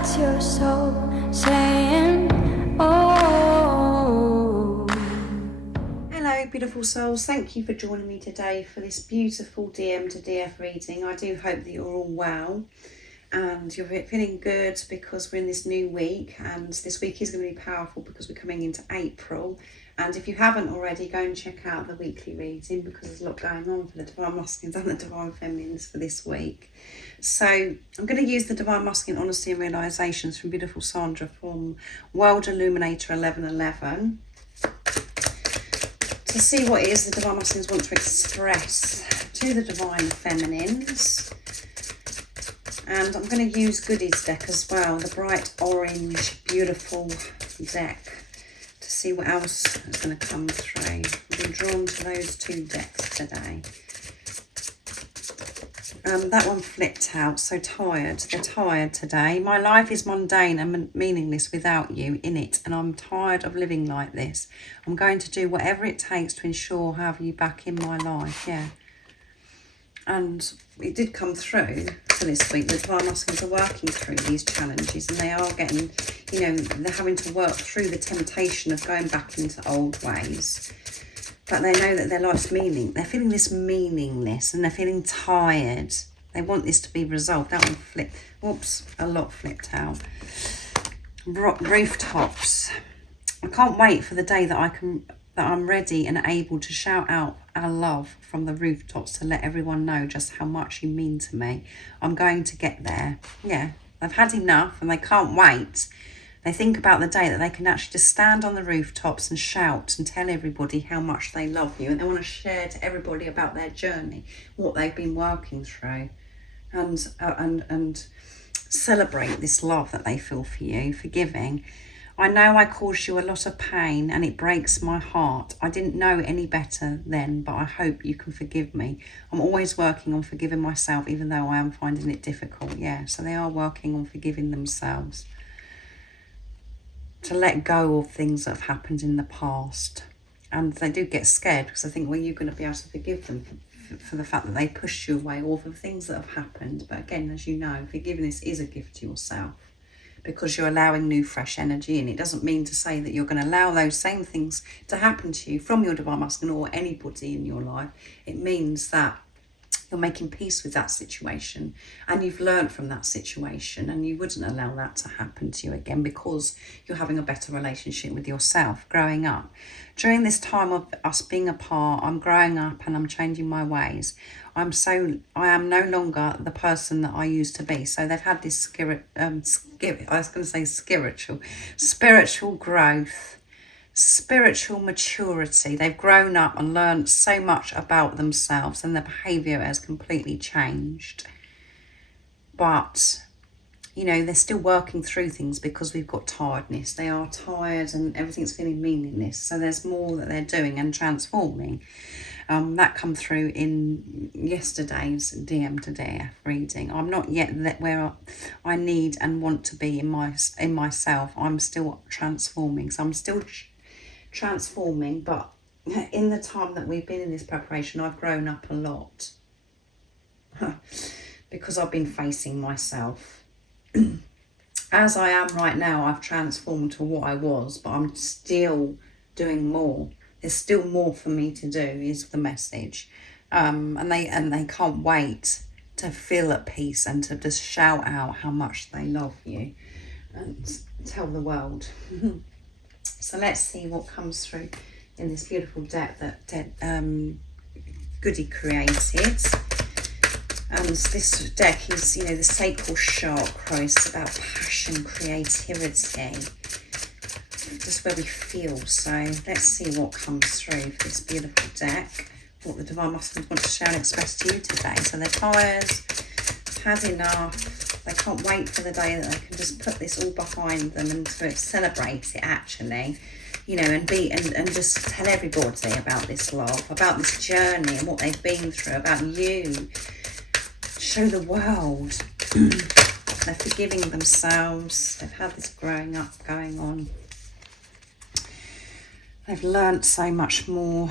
That's your soul saying, oh. Hello beautiful souls, thank you for joining me today for this beautiful DM to DF reading. I do hope that you're all well and you're feeling good, because we're in this new week, and this week is going to be powerful because we're coming into April. And if you haven't already, go and check out the weekly reading, because there's a lot going on for the Divine Masculines and the Divine Feminines for this week. So I'm going to use the Divine Masculine Honesty and Realizations from beautiful Sandra from World Illuminator 1111 to see what it is the Divine Masculines want to express to the Divine Feminines. And I'm going to use Goodies deck as well, the bright orange beautiful deck, to see what else is going to come through. I've been drawn to those two decks today. That one flipped out, so tired. They're tired today. My life is mundane and meaningless without you in it, and I'm tired of living like this. I'm going to do whatever it takes to ensure I have you back in my life. Yeah. And it did come through for this week. The Divine Masculines are working through these challenges, and they are getting, you know, they're having to work through the temptation of going back into old ways. But they know that their life's they're feeling this meaningless, and they're feeling tired. They want this to be resolved. That one flipped. Whoops, a lot flipped out. Rooftops. I can't wait for the day that I'm ready and able to shout out our love from the rooftops to let everyone know just how much you mean to me. I'm going to get there. Yeah, they've had enough and they can't wait. They think about the day that they can actually just stand on the rooftops and shout and tell everybody how much they love you, and they want to share to everybody about their journey, what they've been working through, and celebrate this love that they feel for you, forgiving. I know I caused you a lot of pain and it breaks my heart. I didn't know any better then, but I hope you can forgive me. I'm always working on forgiving myself, even though I am finding it difficult. Yeah, so they are working on forgiving themselves, to let go of things that have happened in the past. And they do get scared, because they think, well, you're going to be able to forgive them for the fact that they pushed you away, or for things that have happened. But again, as you know, forgiveness is a gift to yourself, because you're allowing new fresh energy in. It doesn't mean to say that you're going to allow those same things to happen to you from your Divine Masculine or anybody in your life. It means that you're making peace with that situation, and you've learned from that situation, and you wouldn't allow that to happen to you again, because you're having a better relationship with yourself, growing up. During this time of us being apart, I'm growing up and I'm changing my ways. I am no longer the person that I used to be. So they've had this spiritual growth, spiritual maturity. They've grown up and learned so much about themselves, and their behaviour has completely changed. But, you know, they're still working through things, because we've got tiredness. They are tired and everything's feeling meaningless. So there's more that they're doing and transforming. That come through in yesterday's DM to DF reading. I'm not yet where I need and want to be in myself. I'm still transforming. So I'm still transforming, but in the time that we've been in this preparation, I've grown up a lot because I've been facing myself. As I am right now, I've transformed to what I was, but I'm still doing more. There's still more for me to do, is the message. And they can't wait to feel at peace and to just shout out how much they love you and tell the world. So let's see what comes through in this beautiful deck that Goody created. And this deck is, you know, the sacral chakra. It's about passion, creativity, just where we feel. So let's see what comes through for this beautiful deck, what the Divine Masculines want to share and express to you today. So they're tired, had enough. They can't wait for the day that they can just put this all behind them and to celebrate it, actually, you know, and just tell everybody about this love, about this journey and what they've been through, about you. Show the world. They're forgiving themselves. They've had this growing up going on. They've learnt so much more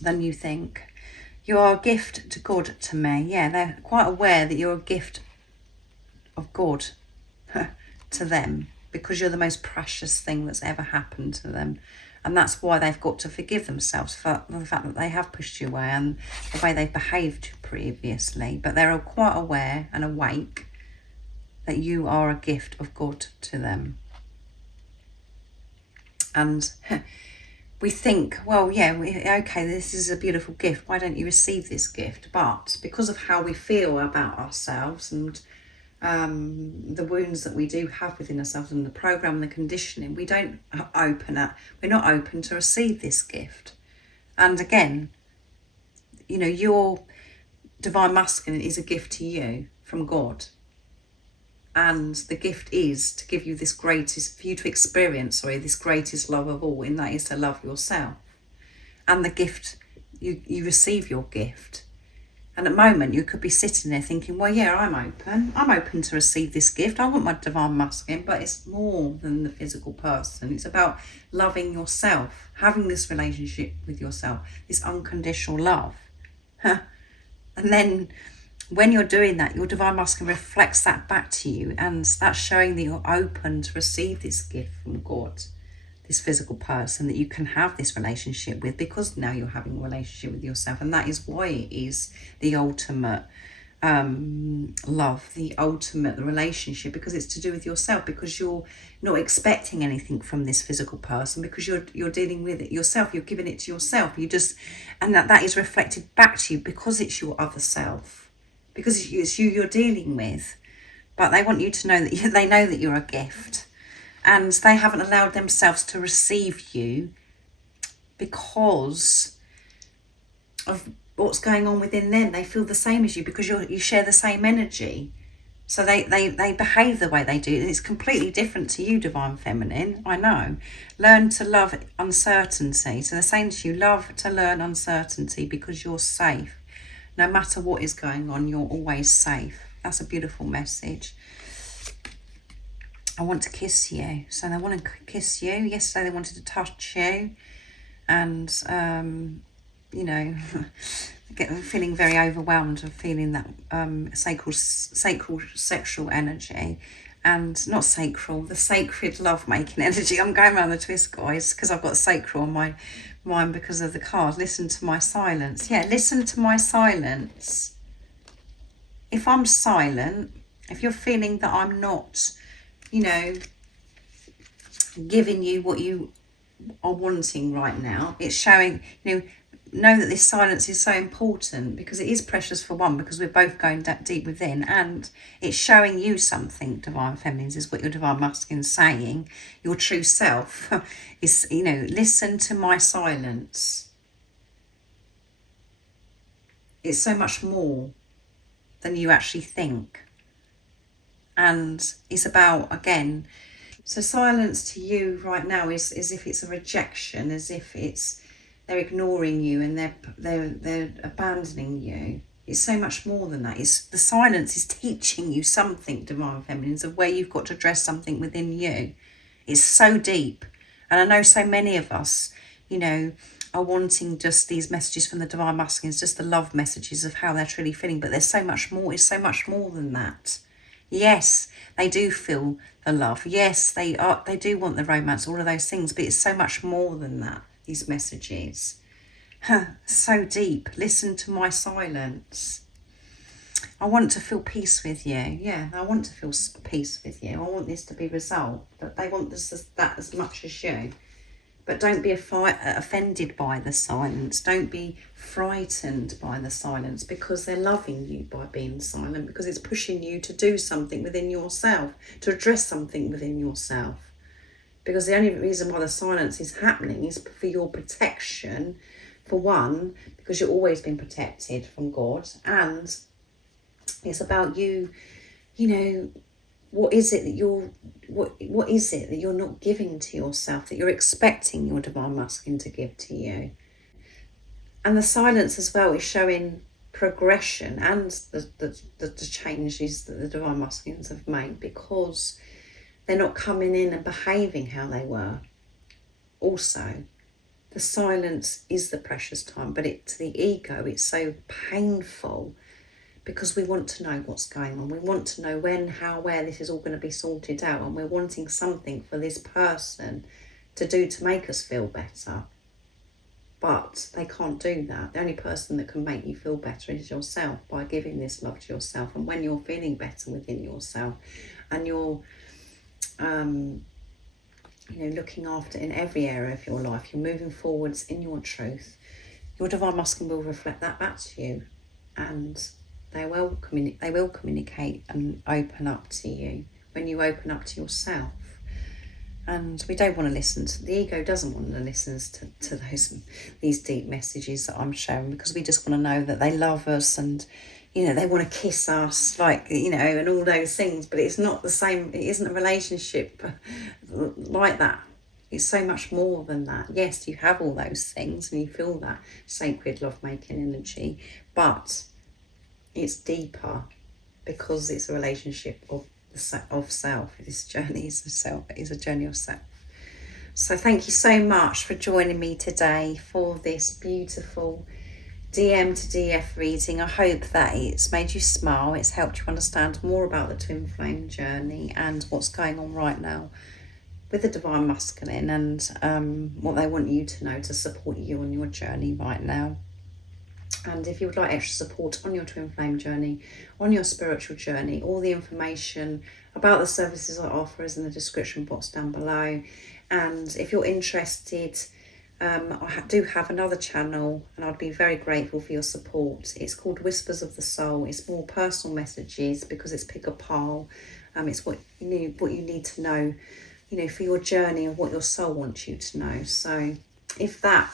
than you think. You are a gift to God to me. Yeah, they're quite aware that you're a gift of God to them, because you're the most precious thing that's ever happened to them. And that's why they've got to forgive themselves for the fact that they have pushed you away and the way they've behaved previously. But they're quite aware and awake that you are a gift of God to them. And we think, well, yeah, okay, this is a beautiful gift. Why don't you receive this gift? But because of how we feel about ourselves and the wounds that we do have within ourselves and the program and the conditioning, we don't we're not open to receive this gift. And again, you know, your divine masculine is a gift to you from God. And the gift is to give you this greatest, for you to experience, this greatest love of all, and that is to love yourself. And the gift, you receive your gift. And at the moment, you could be sitting there thinking, well, yeah, I'm open to receive this gift. I want my divine masculine, but it's more than the physical person. It's about loving yourself, having this relationship with yourself, this unconditional love. And then when you're doing that, your divine masculine reflects that back to you, and that's showing that you're open to receive this gift from God, this physical person that you can have this relationship with, because now you're having a relationship with yourself. And that is why it is the ultimate love, the relationship, because it's to do with yourself, because you're not expecting anything from this physical person, because you're dealing with it yourself, you're giving it to yourself, and that is reflected back to you, because it's your other self, because it's you're dealing with. But they want you to know that they know that you're a gift, and they haven't allowed themselves to receive you because of what's going on within them. They feel the same as you because you share the same energy. So they behave the way they do. It's completely different to you, divine feminine, I know. Learn to love uncertainty. So they're saying to you, love to learn uncertainty, because you're safe. No matter what is going on, you're always safe. That's a beautiful message. I want to kiss you. So they want to kiss you. Yesterday they wanted to touch you. And, you know, feeling very overwhelmed of feeling that sacral sexual energy. And not sacral, the sacred love-making energy. I'm going around the twist, guys, because I've got sacral on my mind because of the card. Listen to my silence. Yeah, listen to my silence. If I'm silent, if you're feeling that I'm not, you know, giving you what you are wanting right now, it's showing, you know that this silence is so important, because it is precious, for one, because we're both going deep within, and it's showing you something, divine feminines, is what your divine masculine is saying. Your true self is, you know, listen to my silence. It's so much more than you actually think. And it's about, again, so silence to you right now is as if it's a rejection, as if it's they're ignoring you and they're abandoning you. It's so much more than that. It's the silence is teaching you something, divine feminines, of where you've got to address something within you. It's so deep. And I know so many of us, you know, are wanting just these messages from the divine masculines, just the love messages of how they're truly feeling. But there's so much more. It's so much more than that. Yes, they do feel the love. Yes, they do want the romance, all of those things. But it's so much more than that. These messages, so deep. Listen to my silence. I want to feel peace with you. Yeah, I want to feel peace with you. I want this to be resolved. But they want that as much as you. But don't be offended by the silence. Don't be frightened by the silence, because they're loving you by being silent, because it's pushing you to do something within yourself, to address something within yourself. Because the only reason why the silence is happening is for your protection, for one, because you've always been protected from God, and it's about you, you know, what is it that you're not giving to yourself, that you're expecting your divine masculine to give to you. And the silence as well is showing progression and the changes that the divine masculines have made, because they're not coming in and behaving how they were. Also, the silence is the precious time, but to the ego, it's so painful, because we want to know what's going on. We want to know when, how, where this is all going to be sorted out, and we're wanting something for this person to do to make us feel better. But they can't do that. The only person that can make you feel better is yourself, by giving this love to yourself. And when you're feeling better within yourself, and you're looking after in every area of your life, you're moving forwards in your truth, your divine masculine will reflect that back to you, and they will communicate and open up to you when you open up to yourself. And we don't want to listen to, the ego doesn't want to listen to these deep messages that I'm sharing, because we just want to know that they love us, and they want to kiss us, and all those things. But it's not the same. It isn't a relationship like that. It's so much more than that. Yes, you have all those things and you feel that sacred love-making energy, but it's deeper, because it's a relationship of self. This journey is a journey of self. So thank you so much for joining me today for this beautiful DM to DF reading. I hope that it's made you smile, it's helped you understand more about the twin flame journey and what's going on right now with the divine masculine, and what they want you to know to support you on your journey right now. And if you would like extra support on your twin flame journey, on your spiritual journey, all the information about the services I offer is in the description box down below. And if you're interested, I do have another channel, and I'd be very grateful for your support. It's called Whispers of the Soul. It's more personal messages, because it's pick a pile. It's what you need to know, for your journey, and what your soul wants you to know. So if that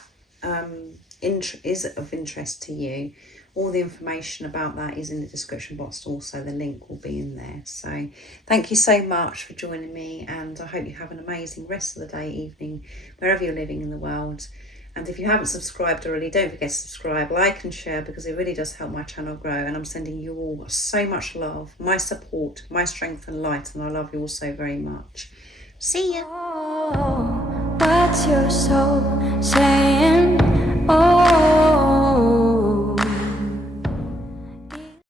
is of interest to you, all the information about that is in the description box. Also, the link will be in there. So thank you so much for joining me, and I hope you have an amazing rest of the day, evening, wherever you're living in the world. And if you haven't subscribed already, don't forget to subscribe, like and share, because it really does help my channel grow. And I'm sending you all so much love, my support, my strength and light, and I love you all so very much. See ya. Oh, what's your soul saying?